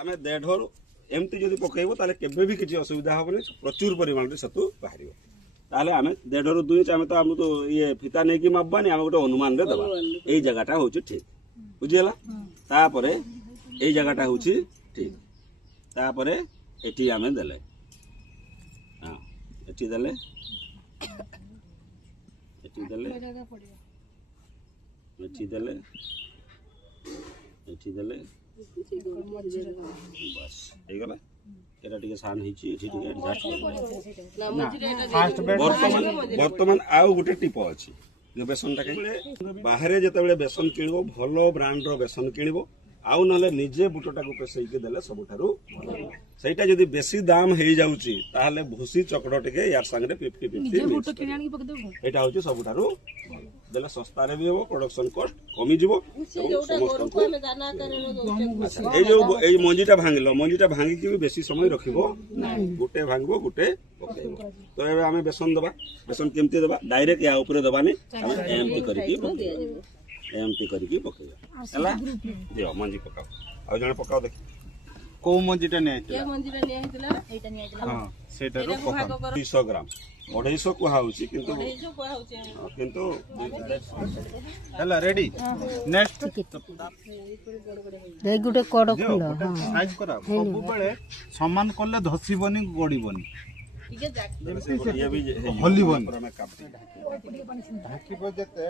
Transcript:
आमे देढ़ एमती जदि पकेबो ताले केबे भी किछि असुविधा होबनी प्रचुर परिमाण रे सतु बाहरियो ताले आमे देढ़ 2 इंच आमे तो ये फिता नै कि मापबानी आमे गोटे अनुमान रे दबा एई जगहटा होछि ठीक बुझियला तापरे एई जगहटा होछि ठीक तापरे एठी आमे देले हां एठी देले एठी देले एठी देले एठी देले बस हे गला एटा टिके सान हिची एठी टिके एडजस्ट वर्तमान आउ गुटे टिप अछि जे बेसन टा के बाहरे जते बेले बेसन किणबो भलो ब्रांड रो बेसन किणबो आउ नले निजे बुटटा को पेसई के देले सबठारु सेटा जदी बेसी दाम हे जाउची ताहले भूसी चकड़ टिके यार संगे 50-50 निजे बुट किनानी पक देबो एटा होची सबठारु देले सस्ता रे भी हो प्रोडक्शन कॉस्ट कमी जिवो समस्त को ए जो ए मंजीटा भांगी के भी बेसी समय रखिबो गुटे भांगबो गुटे पकेबो तो एबे हमें बेसन दबा बेसन केमती दबा डायरेक्ट या ऊपर दबानी हम एमटी करके पकेबा हला दियो मंजी पकाओ आ जने पकाओ देख को मंजीटा नै आइतला के मंजीटा नै आइतला एटा नै आइतला हां सेटा रो 200 ग्राम 250 को हाउची किंतु हला रेडी नेक्स्ट दे गुटे कोड खुलो हां साइज करा सब बेले समान करले धसिबनी गडीबनी ठीक है ये भी हल्लीबनी ढाकी ढाकी बजेते